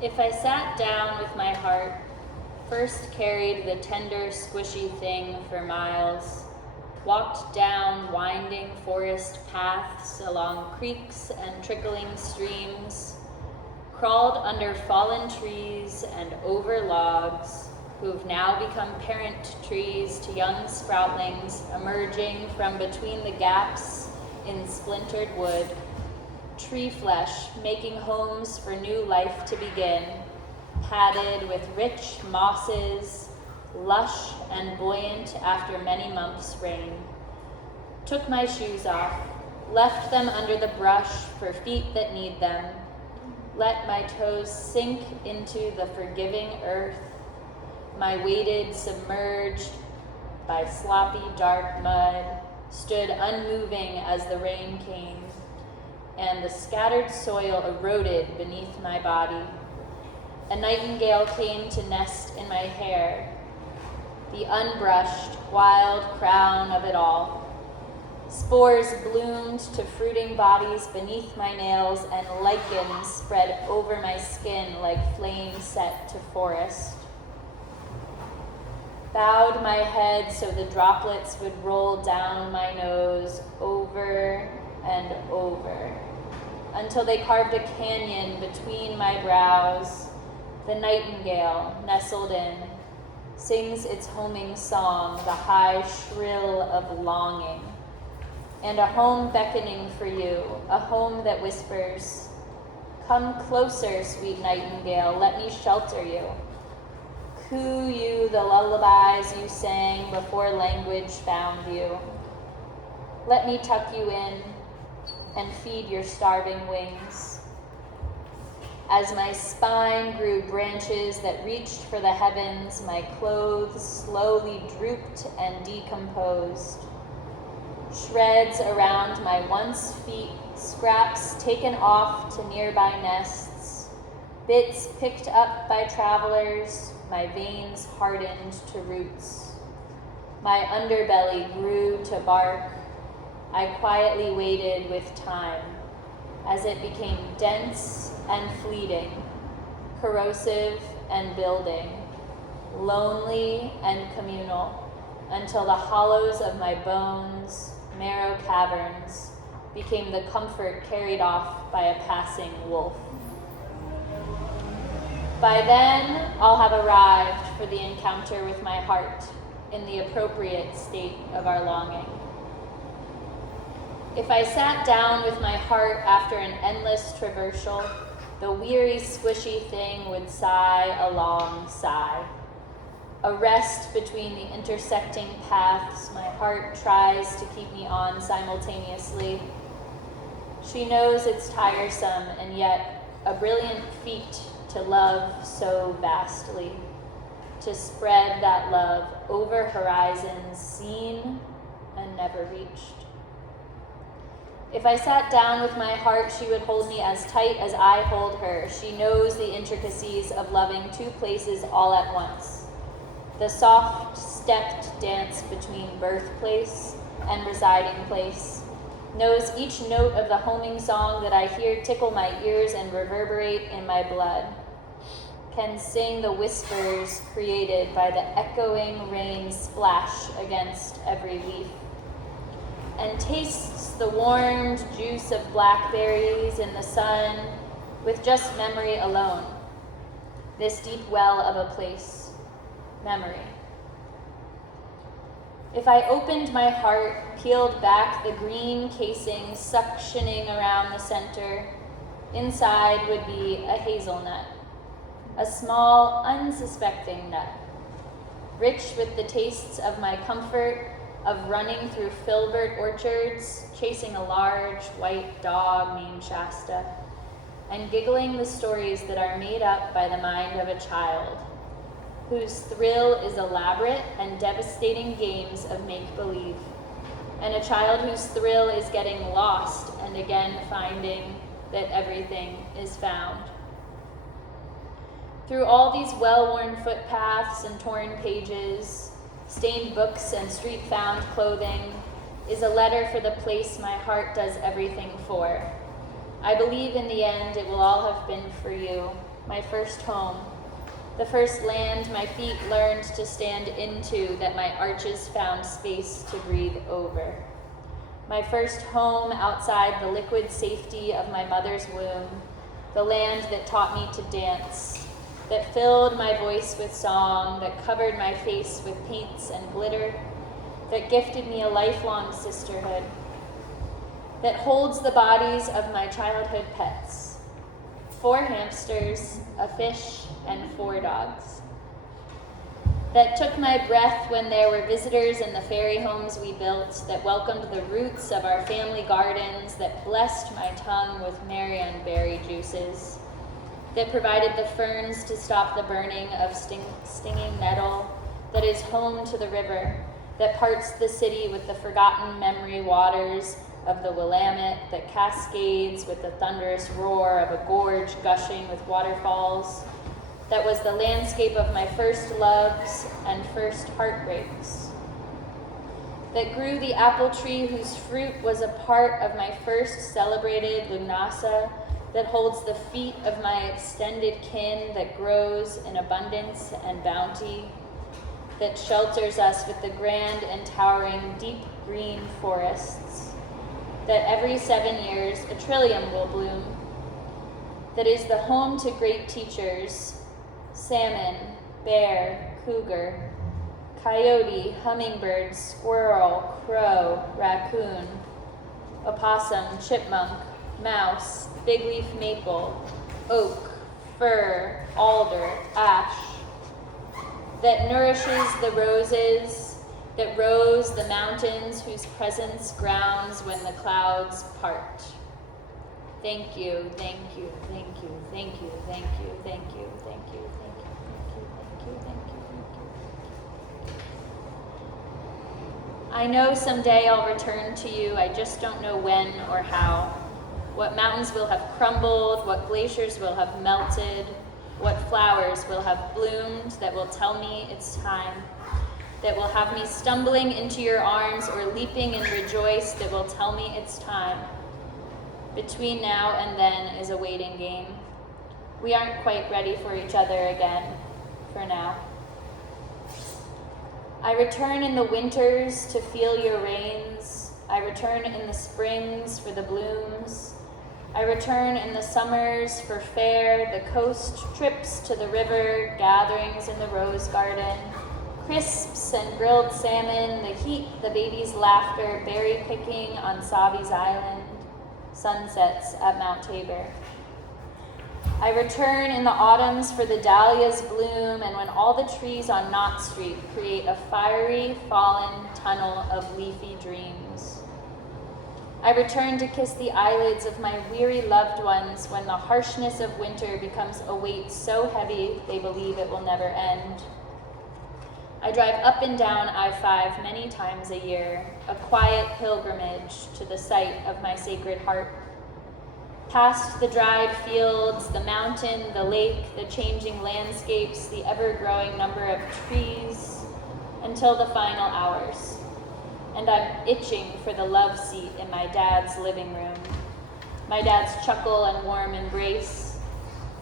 If I sat down with my heart, first carried the tender, squishy thing for miles, walked down winding forest paths along creeks and trickling streams, crawled under fallen trees and over logs, who've now become parent trees to young sproutlings emerging from between the gaps in splintered wood, tree flesh making homes for new life to begin, padded with rich mosses, lush and buoyant after many months' rain. Took my shoes off, left them under the brush for feet that need them, let my toes sink into the forgiving earth, my waded submerged by sloppy dark mud, stood unmoving as the rain came, and the scattered soil eroded beneath my body. A nightingale came to nest in my hair, the unbrushed, wild crown of it all. Spores bloomed to fruiting bodies beneath my nails, and lichens spread over my skin like flames set to forest. Bowed my head so the droplets would roll down my nose over and over, until they carved a canyon between my brows. The nightingale, nestled in, sings its homing song, the high shrill of longing, and a home beckoning for you, a home that whispers, "Come closer, sweet nightingale, let me shelter you. Coo you the lullabies you sang before language found you. Let me tuck you in and feed your starving wings." As my spine grew branches that reached for the heavens, my clothes slowly drooped and decomposed. Shreds around my once feet, scraps taken off to nearby nests, bits picked up by travelers, my veins hardened to roots. My underbelly grew to bark. I quietly waited with time as it became dense and fleeting, corrosive and building, lonely and communal, until the hollows of my bones, marrow caverns, became the comfort carried off by a passing wolf. By then, I'll have arrived for the encounter with my heart in the appropriate state of our longing. If I sat down with my heart after an endless traversal, the weary, squishy thing would sigh a long sigh. A rest between the intersecting paths my heart tries to keep me on simultaneously. She knows it's tiresome and yet a brilliant feat to love so vastly, to spread that love over horizons seen and never reached. If I sat down with my heart, she would hold me as tight as I hold her. She knows the intricacies of loving two places all at once. The soft, stepped dance between birthplace and residing place. Knows each note of the homing song that I hear tickle my ears and reverberate in my blood. Can sing the whispers created by the echoing rain splash against every leaf. And tastes the warmed juice of blackberries in the sun with just memory alone. This deep well of a place, memory. If I opened my heart, peeled back the green casing suctioning around the center, inside would be a hazelnut, a small, unsuspecting nut, rich with the tastes of my comfort, of running through filbert orchards, chasing a large white dog named Shasta, and giggling the stories that are made up by the mind of a child, whose thrill is elaborate and devastating games of make-believe, and a child whose thrill is getting lost and again finding that everything is found. Through all these well-worn footpaths and torn pages, stained books and street-found clothing, is a letter for the place my heart does everything for. I believe in the end it will all have been for you, my first home, the first land my feet learned to stand into that my arches found space to breathe over. My first home outside the liquid safety of my mother's womb, the land that taught me to dance, that filled my voice with song, that covered my face with paints and glitter, that gifted me a lifelong sisterhood, that holds the bodies of my childhood pets, 4 hamsters, a fish, and 4 dogs, that took my breath when there were visitors in the fairy homes we built, that welcomed the roots of our family gardens, that blessed my tongue with Marion berry juices, that provided the ferns to stop the burning of stinging nettle, that is home to the river, that parts the city with the forgotten memory waters of the Willamette, that cascades with the thunderous roar of a gorge gushing with waterfalls, that was the landscape of my first loves and first heartbreaks, that grew the apple tree whose fruit was a part of my first celebrated Lunasa, that holds the feet of my extended kin, that grows in abundance and bounty, that shelters us with the grand and towering deep green forests, that every 7 years a trillium will bloom, that is the home to great teachers, salmon, bear, cougar, coyote, hummingbird, squirrel, crow, raccoon, opossum, chipmunk, mouse, big leaf maple, oak, fir, alder, ash, that nourishes the roses, that rose the mountains whose presence grounds when the clouds part. Thank you, thank you, thank you, thank you, thank you, thank you, thank you, thank you, thank you, thank you, thank you, thank you. I know someday I'll return to you, I just don't know when or how. What mountains will have crumbled, what glaciers will have melted, what flowers will have bloomed that will tell me it's time, that will have me stumbling into your arms or leaping and rejoice, that will tell me it's time. Between now and then is a waiting game. We aren't quite ready for each other again, for now. I return in the winters to feel your rains. I return in the springs for the blooms. I return in the summers for fair, the coast trips to the river, gatherings in the rose garden, crisps and grilled salmon, the heat, the baby's laughter, berry picking on Savi's Island, sunsets at Mount Tabor. I return in the autumns for the dahlias bloom and when all the trees on Knott Street create a fiery, fallen tunnel of leafy dreams. I return to kiss the eyelids of my weary loved ones when the harshness of winter becomes a weight so heavy they believe it will never end. I drive up and down I-5 many times a year, a quiet pilgrimage to the site of my Sacred Heart. Past the dried fields, the mountain, the lake, the changing landscapes, the ever-growing number of trees, until the final hours. And I'm itching for the love seat in my dad's living room, my dad's chuckle and warm embrace.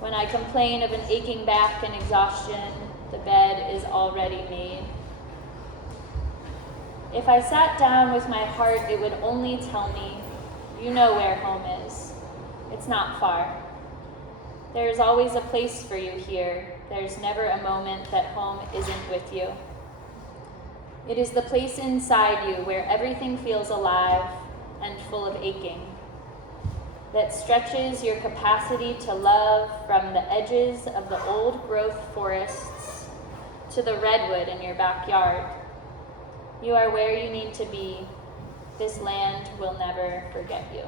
When I complain of an aching back and exhaustion, the bed is already made. If I sat down with my heart, it would only tell me, you know where home is. It's not far. There is always a place for you here. There's never a moment that home isn't with you. It is the place inside you where everything feels alive and full of aching, that stretches your capacity to love from the edges of the old growth forests to the redwood in your backyard. You are where you need to be. This land will never forget you.